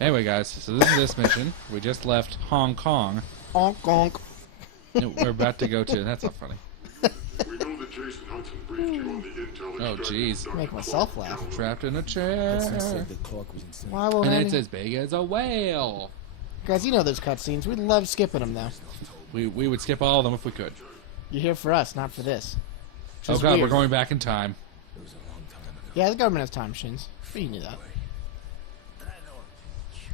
Anyway, guys, so this is this mission. We just left Hong Kong. Honk, honk. We're about to go to... That's not funny. We know that Jason Hudson briefed you on the intel. Oh, jeez. Make myself laugh. Trapped in a chair. Why will And Andy... it's as big as a whale. Guys, you know those cutscenes. We love skipping them, though. We would skip all of them if we could. You're here for us, not for this. Which Oh, is God, weird. we're going back in time. Yeah, the government has time machines. But you knew that.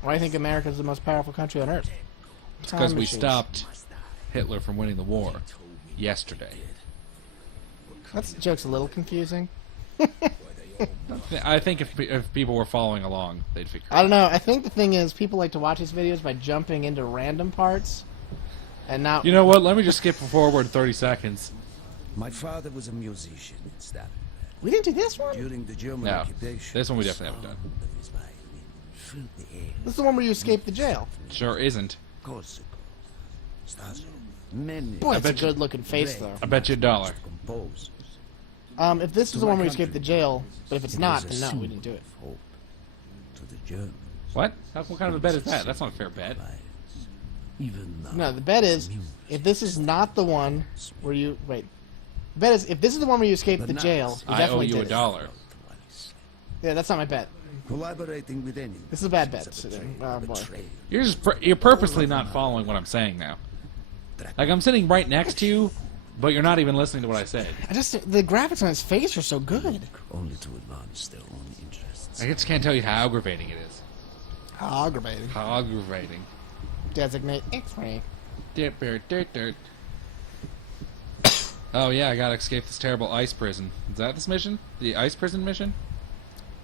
Why do you think America's the most powerful country on Earth? It's because we stopped Hitler from winning the war yesterday. That joke's a little confusing. I think if people were following along, they'd figure it I don't know. I think the thing is, people like to watch these videos by jumping into random parts, and now You know what? Let me just skip forward 30 seconds. My father was a musician in Stalingrad. we didn't do this one. During the German No, occupation, this one we definitely haven't done. his violin filled the air. This is the one where you escape the jail. Sure isn't. Korsakov, Stasov, many Boy, it's a bet you- good-looking face, though. I bet you $1. composers. If this is the one where you escape the jail, but if it's It not, was a then no, we symbol didn't do it. of hope to the Germans. What? What kind of a bet is that? That's not a fair bet. Even now, No, the bet is, if this is not the one where you... Wait. The bet is, if this is the one where you escape the jail, you I owe definitely you did it. $1. Yeah, that's not my bet. collaborating with anyone. This is a bad bet. is a betrayal. Oh, boy. Betrayal. You're purposely not following what I'm saying now. Like, I'm sitting right next to you, but you're not even listening to what I said. The graphics on his face are so good. Only to advance their own interests. I just can't tell you how aggravating it is. How aggravating. How aggravating. Designate X-ray. Dirt, dirt, dirt, dirt. Oh yeah, I gotta escape this terrible ice prison. Is that this mission? The ice prison mission?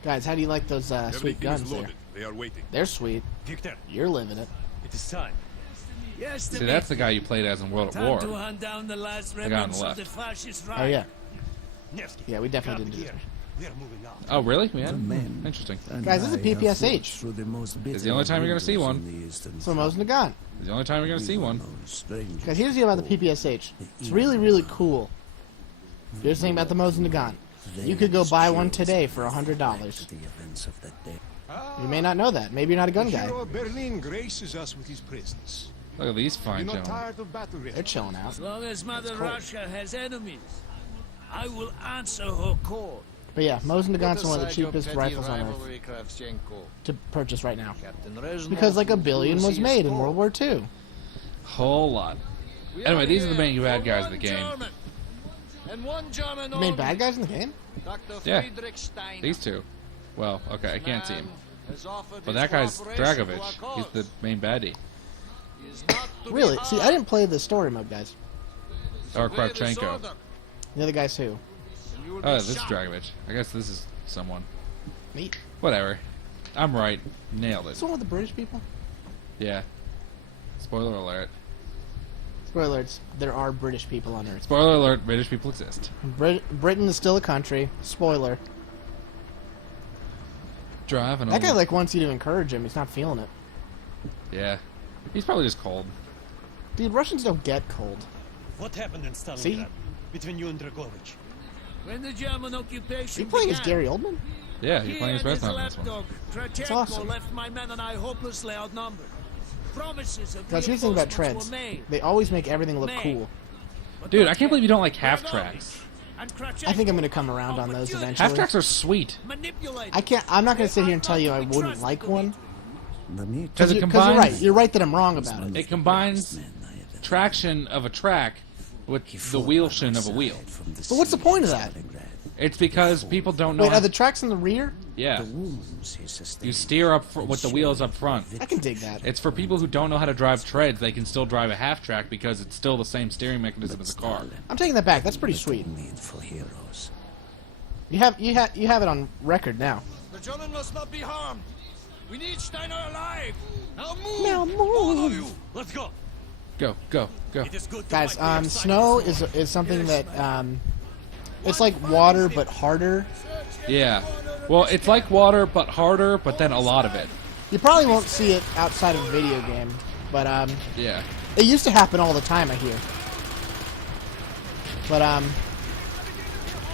Guys, how do you like those sweet Everything guns is there? loaded. They are waiting. They're sweet. Victor, You're living it. it is time. Yes, See, that's the guy you played as in World at time to War. hunt down the last guy on the remnants of left. the fascist Oh, right. yeah. Nevsky, Yeah, we definitely grab didn't do gear. this. We are moving out. Oh really? We had? Men. Interesting. And Guys, this is a I have PPSH. fought through the most It's the only time you're gonna see bitter one. winters in the Eastern So Mosin Nagant. It's the only time you're gonna see one. Strange. Guys, here's the deal about the PPSH. It's really, really cool. Here's the thing about the Mosin Nagant. You could go buy one today for $100. The events of that day. You may not know that. Maybe you're not a gun The guy. hero of Berlin graces us with his presence. Look at these You're fine not gentlemen. tired of battle They're rhythm. chilling out. As long as Mother Russia has enemies, I will answer her call. But yeah, Mosin Nagant's one of the cheapest rifles on Earth to purchase right now. Because like $1 billion was made in World War II. Whole lot. Anyway, these are the main bad guys of the game. The main bad guys in the game? Yeah. These two. Well, okay, I can't see him. But that guy's Dragovich. He's the main baddie. Really? See, I didn't play the story mode, guys. Or Kravchenko. The other guy's who? Oh, this is Dragovich. I guess this is someone. Me. Whatever. I'm right. Nailed it. This one with the British people? Yeah. Spoiler alert. Spoilers, there are British people on Earth. Spoiler alert, British people exist. Britain is still a country. Spoiler. Driving That guy on. like wants you to encourage him. He's not feeling it. Yeah. He's probably just cold. Dude, Russians don't get cold. What happened in Stalingrad See? between you and Dragovich? When the German occupation Are you playing as began, Gary Oldman? Yeah, he you're playing as and his Reznov in this one. lapdog, Kravchenko, awesome. left my men and I hopelessly outnumbered. Promises of Guys, here's the thing about reinforcements treads. were made, They always make everything look Made. cool. but Dude, not I can't believe you don't like yet. half Dragovich tracks. and Kravchenko I think I'm gonna come around on those opportunity eventually. Half tracks are sweet. manipulated. I'm not gonna sit here and tell you I wouldn't like one. The need Because it You're combines right. You're right that I'm wrong about it. it combines traction of a track with the wheelshin of a wheel. But what's the point of that? It's because people don't know. Wait, how- are the tracks in the rear? yeah, wounds he sustained. you steer up with the wheels up front. I can dig that. It's for people who don't know how to drive treads. They can still drive a half track because it's still the same steering mechanism as a car. I'm taking that back. That's pretty sweet. Need for heroes. You have it on record now. The German must not be harmed. We need Steiner alive. Now move. Now move. All of you. Let's go. Go, go, go. It is good to Guys, fight the snow excitement. is something that it's like water but harder. Yeah. Well, it's like water, but harder, but then a lot of it. You probably won't see it outside of a video game, but Yeah. it used to happen all the time, I hear. But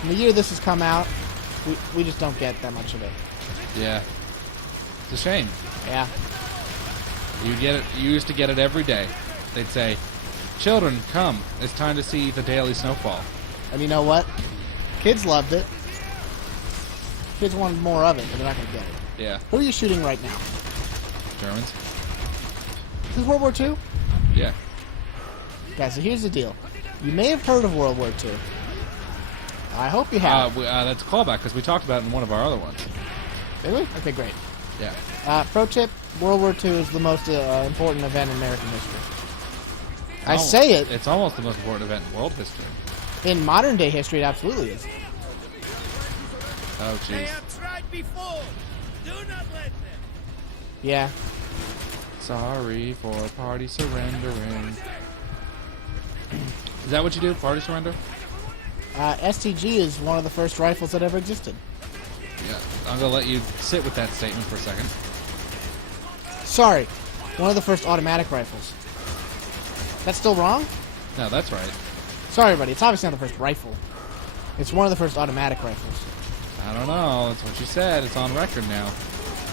in the year this has come out, we just don't get that much of it. Yeah. It's a shame. Yeah. You get it. You used to get it every day. They'd say, "Children, come! It's time to see the daily snowfall." And you know what? Kids loved it. Kids wanted more of it, but they're not going to get it. Yeah. Who are you shooting right now? Germans. This is World War II? Yeah. Guys, so here's the deal. You may have heard of World War II. I hope you have. That's a callback because we talked about it in one of our other ones. Really? Okay, great. Yeah. Pro tip, World War II is the most important event in American history. I say it. It's almost the most important event in world history. In modern day history, it absolutely is. Oh, They jeez. have tried before. Do not let them. Yeah. Sorry for party surrendering. Is that what you do? Party surrender? STG is one of the first rifles that ever existed. Yeah. I'm gonna let you sit with that statement for a second. Sorry, one of the first automatic rifles. That's still wrong? No, that's right. Sorry, everybody. It's obviously not the first rifle. It's one of the first automatic rifles. I don't know. That's what you said. It's on record now.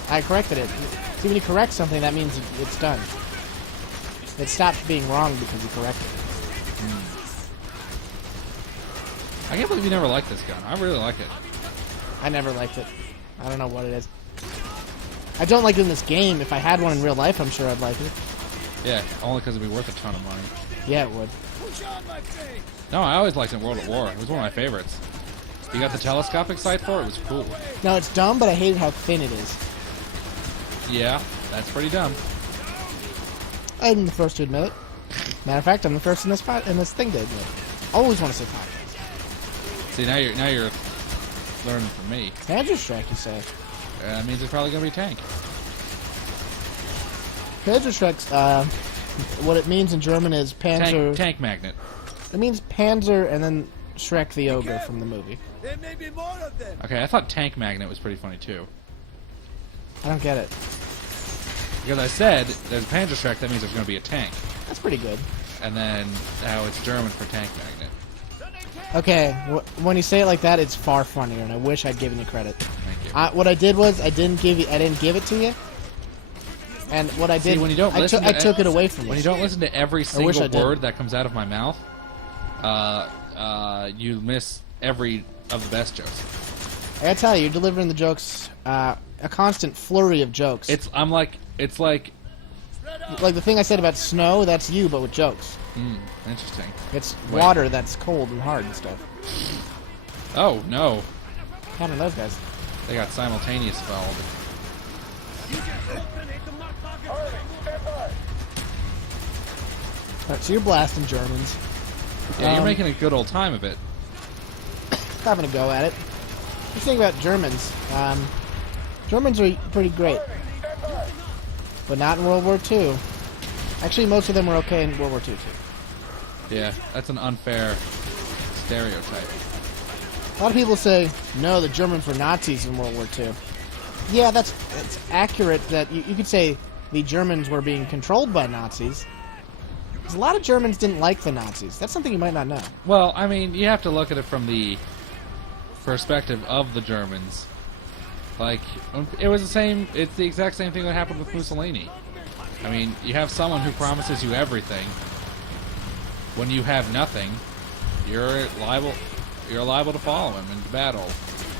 I corrected it. See, when you correct something, that means it's done. It stops being wrong because you corrected it. I can't believe you never liked this gun. I really like it. I never liked it. I don't know what it is. I don't like it in this game. If I had one in real life, I'm sure I'd like it. Yeah, only because it'd be worth a ton of money. Yeah, it would. Push on, my face. No, I always liked it in World at War. It was one of my favorites. You got the telescopic sight for it? It was cool. No, it's dumb, but I hated how thin it is. Yeah, that's pretty dumb. I'm the first to admit it. Matter of fact, I'm the first in this thing to admit it. Always want to say podcast. See, now you're learning from me. Panzerschreck, you say? That means it's probably gonna be a tank. Panzerschreck's, what it means in German is Panzer... Tank magnet. It means Panzer and then Shrek the Ogre from the movie. There may be more of them. Okay, I thought tank magnet was pretty funny too. I don't get it. Because I said there's Panzer Shrek, that means there's gonna be a tank. That's pretty good. And then how it's German for tank magnet. Okay, when you say it like that, it's far funnier, and I wish I'd given you credit. Thank you. What I did was I didn't give it to you. And what I did, See, when you don't I listen took it away from you. When you don't listen to every wish single I did. word that comes out of my mouth, you miss every of the best jokes. I gotta tell you, you're delivering the jokes, a constant flurry of jokes. It's like like the thing I said about snow, that's you, but with jokes. interesting. It's Wait. water that's cold and hard and stuff. Oh no, Count on those guys. they got simultaneous spelled. Alright, so you're blasting Germans. Yeah, you're making a good old time of it. Having a go at it. The thing about Germans, Germans are pretty great. But not in World War II. Actually, most of them were okay in World War II, too. Yeah, that's an unfair stereotype. A lot of people say, no, the Germans were Nazis in World War II. Yeah, it's accurate that you could say the Germans were being controlled by Nazis. Because a lot of Germans didn't like the Nazis. That's something you might not know. Well, I mean, you have to look at it from the perspective of the Germans. Like, it was the same, it's the exact same thing that happened with Mussolini. I mean, you have someone who promises you everything. When you have nothing, you're liable to follow him into battle.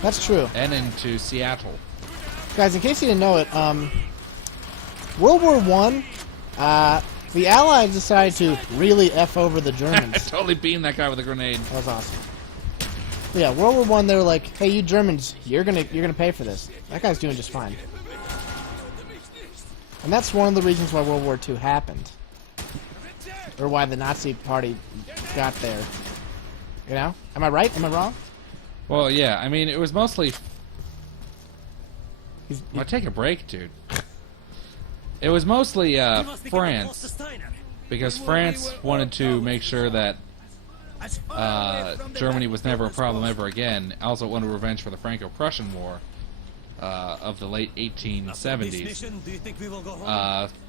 That's true. And into Seattle. Guys, in case you didn't know it, World War I, the Allies decided to really F over the I Germans. totally beamed that guy with a grenade. That was awesome. But yeah, World War I, they were like, hey, you Germans, you're gonna pay for this. That guy's doing just fine. And that's one of the reasons why World War II happened. Or why the Nazi party got there. You know? Am I right? Am I wrong? Well, yeah, I mean, it was mostly... Well, take a break, dude. It was mostly France. Because France wanted to make sure that Germany was never a problem ever again. Also wanted revenge for the Franco-Prussian War of the late 1870s.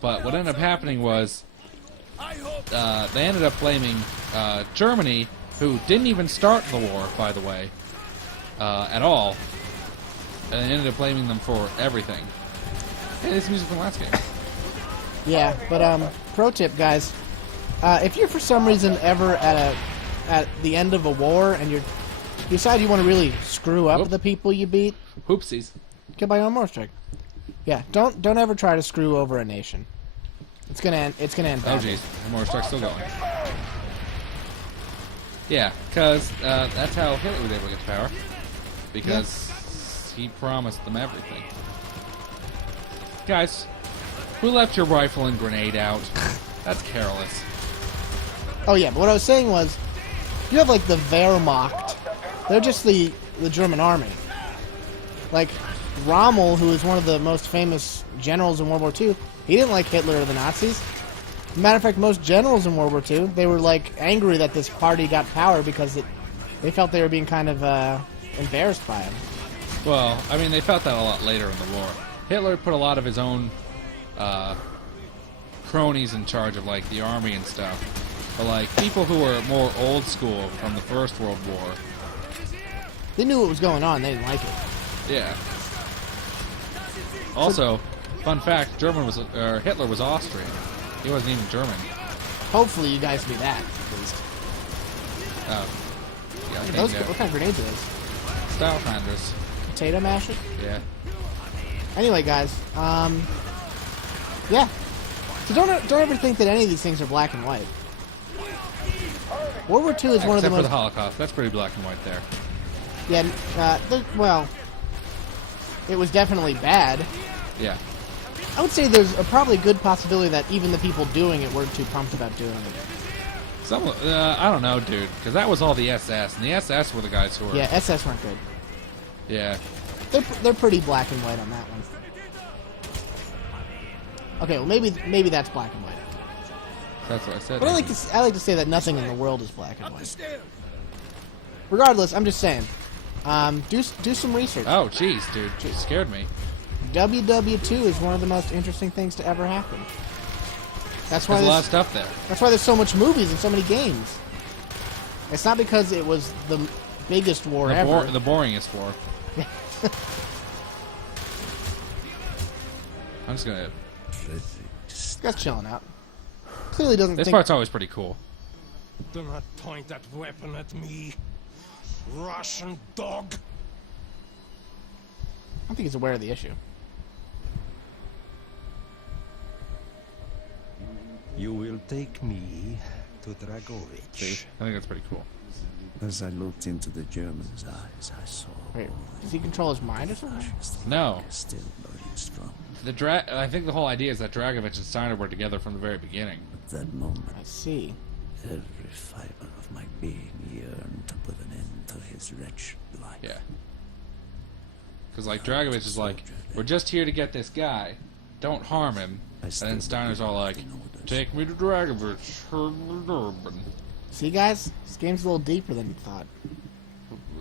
But what ended up happening was they ended up blaming Germany, who didn't even start the war, by the way, at all. And they ended up blaming them for everything. Hey, this is music from the last game. Yeah, but pro tip, guys, if you're for some reason ever at the end of a war and you decide you want to really screw up Whoop. the people you beat, Hoopsies. kill by your own more strike. Yeah, don't ever try to screw over a nation. It's gonna end Oh badly. jeez, the more strike's still going. Yeah, because that's how Hitler was able to get to power. Because he promised them everything. Guys, who left your rifle and grenade out? That's careless. Oh yeah, but what I was saying was, you have like the Wehrmacht. They're just the German army. Like Rommel, who is one of the most famous generals in World War II, he didn't like Hitler or the Nazis. Matter of fact, most generals in World War II, they were like angry that this party got power because they felt they were being kind of embarrassed by him. Well, I mean, they felt that a lot later in the war. Hitler put a lot of his own cronies in charge of like the army and stuff. But like people who were more old school from the First World War, They knew what was going on. They didn't like it. yeah. Also, fun fact: Hitler was Austrian. He wasn't even German. Hopefully, you guys knew that. At least. Yeah, I Those, think, what kind of grenades are those? style finders. Potato mashers? Yeah. Anyway, guys, yeah. So don't ever think that any of these things are black and white. World War II is one of the Except for most. the Holocaust. That's pretty black and white there. Yeah, well, it was definitely bad. Yeah. I would say there's a probably good possibility that even the people doing it weren't too pumped about doing it. I don't know, dude, because that was all the SS, and the SS were the guys who were. Yeah, SS weren't good. Yeah. They're pretty black and white on that one. Okay, well maybe that's black and white. That's what I said. But I like to say that nothing in the world is black and white. Regardless, I'm just saying, do some research. Oh, jeez, dude, you scared me. WW2 is one of the most interesting things to ever happen. That's why There's a lot of stuff there. That's why there's so much movies and so many games. It's not because it was the biggest war ever. The boringest war. I'm just gonna. This guy's chilling out. Clearly doesn't This think. part's always pretty cool. Do not point that weapon at me, Russian dog. I don't think he's aware of the issue. You will take me to Dragovich. See? I think that's pretty cool. As I looked into the German's eyes, I saw Wait, does he control his mind or something? No. still burning strong. I think the whole idea is that Dragovich and Steiner were together from the very beginning. At that moment, I see. every fiber of my being yearned to put an end to his wretched life. Yeah. Because like Dragovich is like, we're just here to get this guy. Don't harm him. And then Steiner's all like, take me to Dragovich. See, guys, this game's a little deeper than you thought.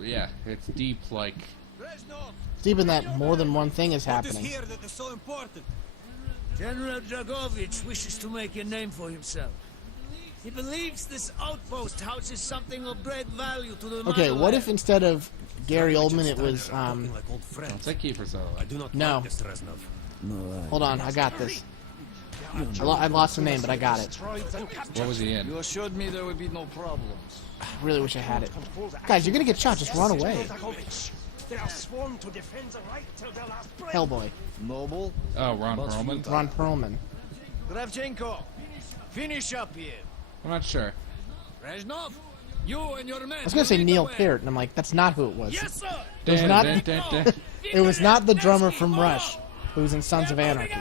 Yeah, it's deep like. It's deep in that more than one thing is happening. that is so important? General Dragovich wishes to make a name for himself. He believes this outpost houses something of great value to the Okay, what motherland. if instead of Gary Oldman, it was Don't take Kiefer so. no. No, Hold on, I got this. I lost the name, but I got it. What was he in? You assured me there would be no problems. I really wish I had it. Guys, you're gonna get shot. Just run away. They are sworn to defend the right till their last breath. Hellboy. Noble. Oh, Ron Perlman? Ron Perlman. Kravchenko, finish up here. I'm not sure. Reznov, you and your men. I was gonna say Neil Peart, and I'm like, that's not who it was. Yes, sir. It was not. It was not the drummer from Rush, who was in Sons of Anarchy.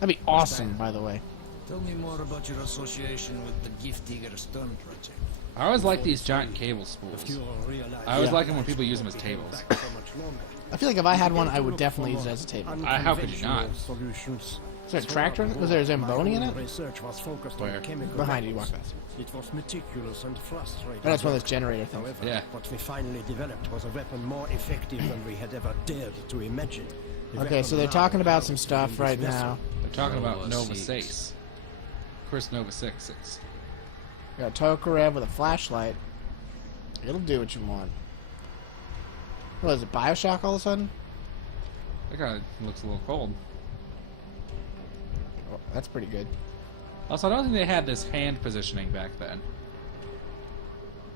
That'd be awesome, by the way. Tell me more about your association with the Giftiger Stern project. I always like these giant cable spools. I always like them when people use them as tables. I feel like if I had one, I would definitely use it as a table. How could you not? Is there a tractor? Was there a Zamboni in it? Research was focused Where? on chemical Behind you, you walk past. It was meticulous and frustrating. Oh, that's one of those generator things. However, Yeah. what we finally developed was a weapon more effective than we had ever dared to imagine. The Okay, weapon so they're now talking about some housed stuff in this right vessel. now. They're talking about Nova 6. Chris Nova 6. We got Tokarev with a flashlight. It'll do what you want. What is it, Bioshock all of a sudden? That guy looks a little cold. That's pretty good. Also, I don't think they had this hand positioning back then.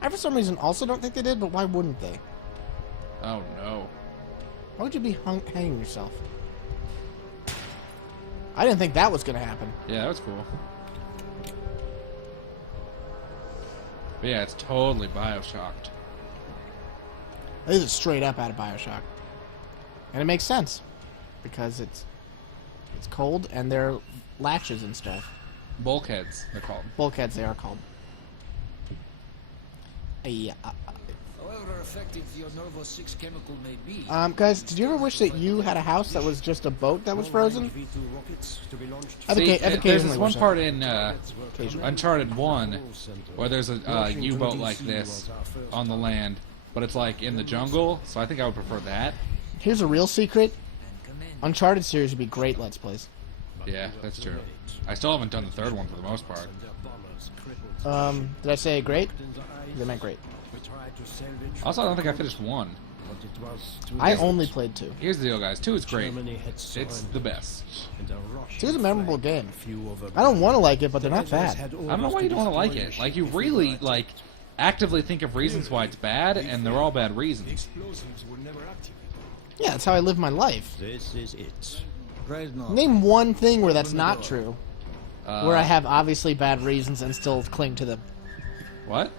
I, for some reason, also don't think they did, but why wouldn't they? Oh no. Why would you be hanging yourself? I didn't think that was going to happen. Yeah, that was cool. But yeah, it's totally Bioshocked. This is straight up out of Bioshock. And it makes sense. Because it's cold and there are latches and stuff. Bulkheads, they're called. Bulkheads, they are called. Yeah. However effective your Nervo 6 chemical may be. Guys, did you ever wish that you had a house that was just a boat that was frozen? I've See, occasionally there's this one wished that. part in Uncharted 1 where there's a U-boat like this on the land, but it's like in the jungle, so I think I would prefer that. Here's a real secret. Uncharted series would be great Let's Plays. Yeah, that's true. I still haven't done the third one for the most part. Did I say great? I meant great. Also, I don't think I finished 1. I only played 2. Here's the deal, guys. 2 is great. It's the best. 2 is a memorable game. I don't want to like it, but they're not bad. I don't know why you don't want to like it. Like, you really, like, actively think of reasons why it's bad, and they're all bad reasons. Yeah, that's how I live my life. This is it. Reznov. Name one thing where that's not true. Where I have obviously bad reasons and still cling to them. What?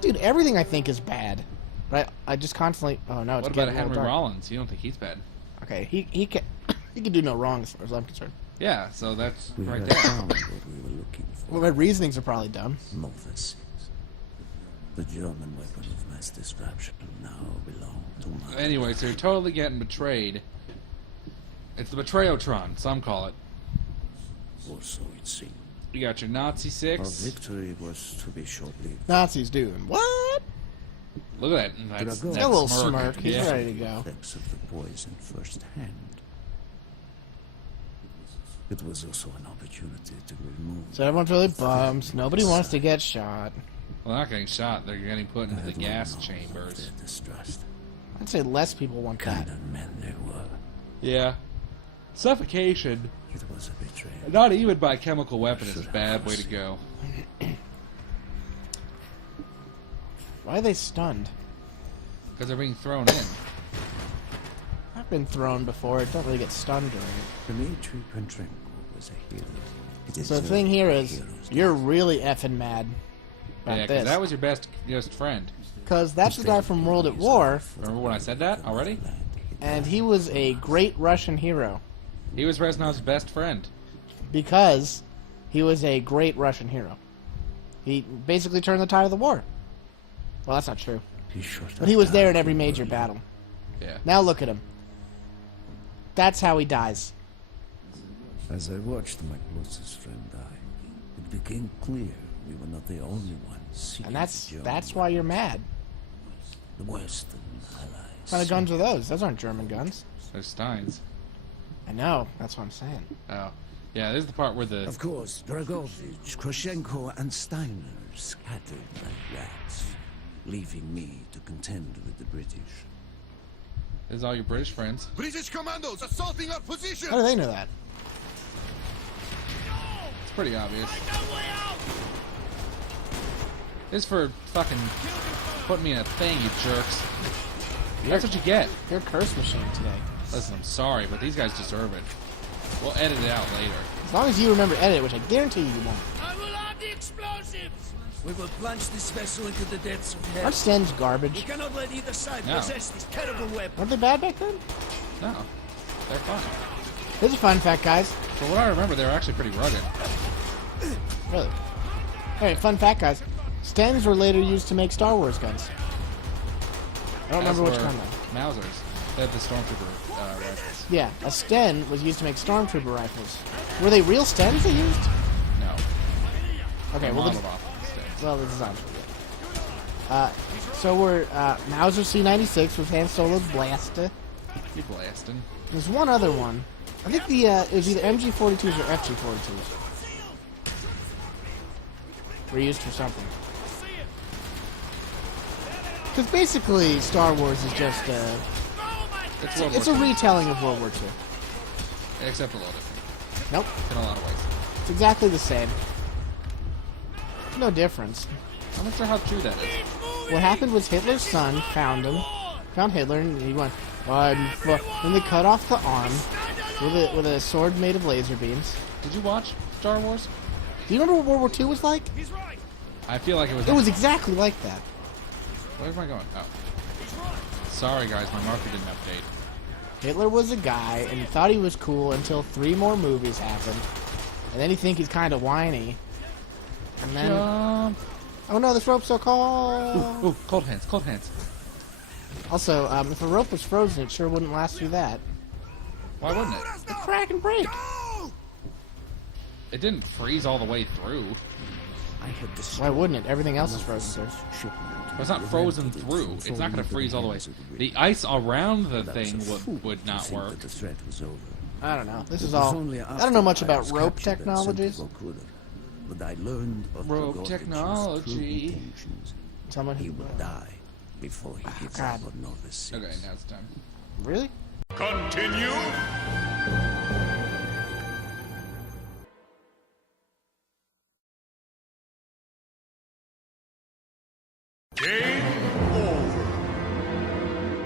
Dude, everything I think is bad. But I just constantly... Oh, no, it's What about getting Henry dark. Rollins? You don't think he's bad? Okay, he can do no wrong as far as I'm concerned. Yeah, so that's We right have there. found what we were looking for. Well, my reasonings are probably dumb. Novices. The German weapon of mass destruction now belong to my... Anyway, so you're totally getting betrayed. It's the Betrayotron, some call it. Or so it seemed. You got your Nazi Our 6. victory was to be short-lived. Nazis doing what? Look at that. That's, Drago. that A little smirk. smirk. He's Yeah. ready to go. Effects of the poison firsthand. It was also an opportunity to remove... So everyone's really bummed. Nobody wants to get shot. Well, they're not getting shot. They're getting put into the I had gas learned of chambers. their distrust. I'd say less people want that. Kind of men they were. Yeah. Suffocation, It was a betrayal. not even by chemical weapon, is a bad way to go. Why are they stunned? Because they're being thrown in. I've been thrown before. Don't really get stunned during it. Dmitri Pentrenko was a hero. So the thing here is, you're really effing mad Yeah, about because this. that was your best friend. Because that's the guy from World at War, Remember when I said that already? and he was a great Russian hero. He was Reznov's best friend. Because he was a great Russian hero. He basically turned the tide of the war. Well, that's not true. But he was there in every major battle. Yeah. Now look at him. That's how he dies. As I watched my closest friend die, it became clear we were not the only ones seeking And the German that's why you're mad. The Western allies. What kind of guns are those? Those aren't German guns. There's Steins. I know. That's what I'm saying. Oh. Yeah, this is the part where the... Of course, Dragovich, Kroshenko, and Steiner scattered like rats, leaving me to contend with the British. This is all your British friends. British commandos assaulting our position! How do they know that? It's pretty obvious. This is for fucking putting me in a thing, you jerks. That's what you get. You're a curse machine today. Listen, I'm sorry, but these guys deserve it. We'll edit it out later. As long as you remember to edit it, which I guarantee you won't. I will have the explosives! We will plunge this vessel into the depths of hell. Aren't Stens We garbage? cannot let either side No. possess this terrible weapon. Weren't they bad back then? No. They're fun. Here's a fun fact, guys. For what I remember, they were actually pretty rugged. Really. Alright, fun fact, guys. Stens were later used to make Star Wars guns. I don't remember which As were kind though. Mausers. They had the Stormtrooper rifles. Yeah, a Sten was used to make Stormtrooper rifles. Were they real Stens they used? No. Okay, They're well, modeled off of Stens. well, the designs were good. So were Mauser C96 with Han Solo's blaster. You blasting. There's one other one. I think it was either MG42s or FG42s. Were used for something. Because basically, Star Wars is just It's World it's a War II, retelling of World War II. except a little different Nope. in a lot of ways. It's exactly the same. No difference. I'm not sure how true that is. What happened was Hitler's son found Hitler, and he went, then they cut off the arm with a sword made of laser beams. Did you watch Star Wars? Do you remember what World War II was like? I feel like it was. It was exactly like that. Where am I going? Oh. Sorry, guys, my marker didn't update. Hitler was a guy, and he thought he was cool until 3 more movies happened. And then you think he's kind of whiny. And then... Oh no, this rope's so cold! Ooh, cold hands, cold hands. Also, if a rope was frozen, it sure wouldn't last through that. Why wouldn't it? It'd crack and break. It didn't freeze all the way through. Why wouldn't it? Everything else is frozen, sir. But it's not frozen through. It's not going to freeze all the way. The ice around the thing would not work. I don't know. This is all... I don't know much about rope technologies. But I learned of Rope Dragovich's technology. true intentions. Someone He who... will die before he gives God. up on Nova 6. Okay, now it's time. Really? Continue.